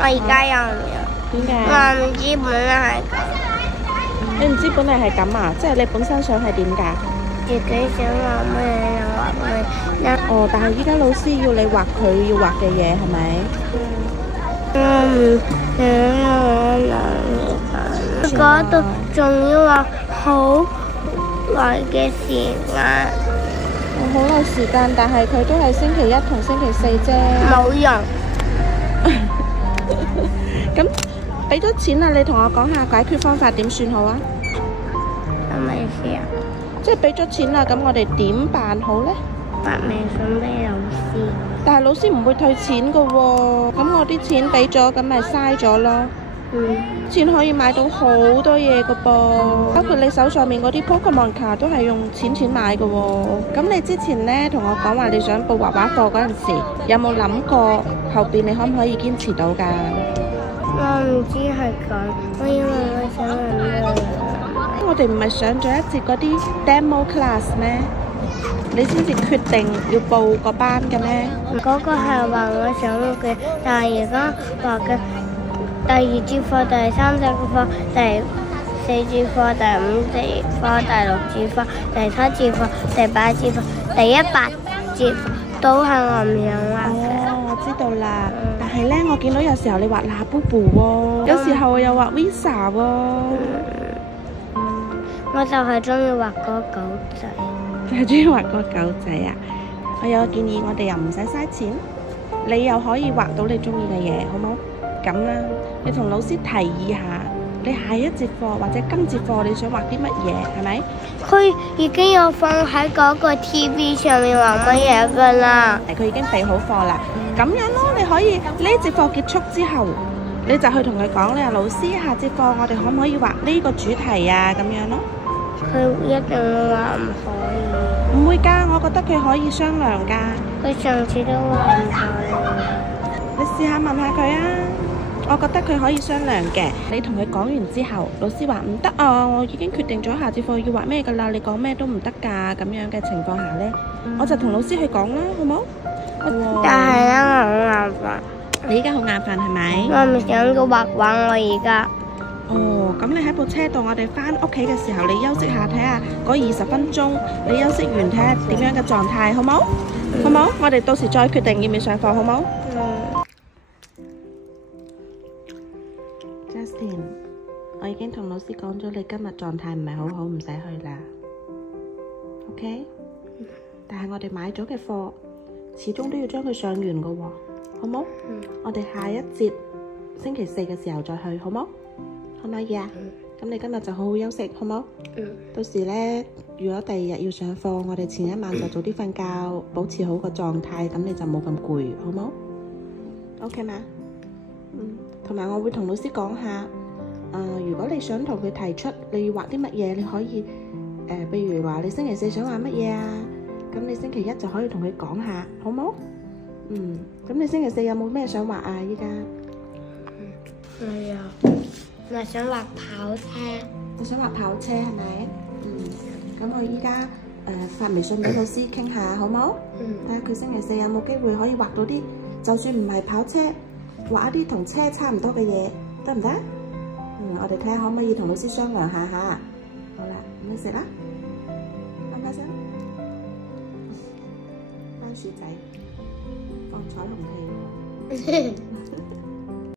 我而家又唔要。點解？我唔知本來係咁。你唔知本嚟係咁啊？即係你本身想係點㗎？自己想畫咩就畫咩。哦，但係依家老師要你畫佢要畫嘅嘢係咪？我唔想嗰度仲要話好耐嘅時間。好耐時間，但係佢都係星期一同星期四啫。冇用。咁俾咗錢啦，你同我講下解決方法點算好啊？係咪先啊？即係俾咗錢啦，咁我哋點辦好呢？發微信俾老師。但係老師唔會退錢噶喎，咁我啲錢俾咗，咁咪嘥咗咯。錢可以買到好多嘢噶噃，包括你手上面嗰啲 Pokemon 卡都係用錢買噶喎。咁你之前呢同我講話你想報畫畫課嗰陣時，有冇諗過後邊你可唔可以堅持到㗎？我唔知係咁，我以為我想係咩？我哋唔係上咗一節嗰啲 demo class 咩？你先至決定要報個班嘅咩？嗰個係話我想嘅，但係而家話嘅第二節課、第三節課、第四節課、第五節課、第六節課、第七節課、第八節課、第100節都係我唔想畫嘅。哦，我知道啦。但係呢，我見到有時候你畫那布布喎，有時候又畫 Visa 喎。我就係中意畫嗰狗仔。就係中意畫個狗仔啊！我有個建議，我哋又唔使嘥錢，你又可以畫到你中意嘅嘢，好冇？咁啦，你同老師提議下，你下一節課或者今節課你想畫啲乜嘢，係咪？佢已經有放喺嗰個 TV 上面畫乜嘢噶啦。佢已經備好課啦。咁樣咯，你可以呢節課結束之後，你就去同佢講，你話老師，下節課我哋可唔可以畫呢個主題啊？咁樣咯。佢一定會話唔可以。唔會㗎，我覺得佢可以商量㗎。佢上次都話唔可以。你試下問下佢啊！我覺得佢可以商量嘅。你同佢講完之後，老師話唔得啊，我已經決定咗下節課要畫咩㗎啦，你講咩都唔得㗎。咁樣嘅情況下呢，我就同老師去講啦，好冇？但係咧，我好眼煩。你依家好眼煩係咪？我唔想要畫畫，我而家。哦，咁你喺部車度，我哋返屋企嘅時候，你休息下睇下嗰20分鐘，你休息完睇下點樣嘅狀態，好冇？好冇？我哋到時再決定要唔要上課，好冇？Justin， 我已經同老師講咗，你今日狀態唔係好好，唔使去啦。OK？但係我哋買咗嘅課，始終都要將佢上完㗎喎，好冇？我哋下一節星期4嘅時候再去，好冇？可唔可以啊？咁你今日就好好休息，好冇？到時呢，如果第2日要上課，我哋前一晚就早啲瞓覺，保持好個狀態，咁你就冇咁攰，好冇？OK 嘛？同埋我會同老師講下，如果你想同佢提出你要畫啲乜嘢，你可以譬如話你星期4想畫乜嘢啊，咁你星期1就可以同佢講下，好冇？咁你星期4有冇咩想畫啊？依家係啊。我想畫跑車。你想畫跑車係咪？咁我依家發微信俾老師傾下，好冇？睇下佢星期4有冇機會可以畫到啲，就算唔係跑車，畫一啲同車差唔多嘅嘢，得唔得？我哋睇下可唔可以同老師商量下吓。好啦，咁你食啦，開唔開心？番薯仔，放彩虹屁。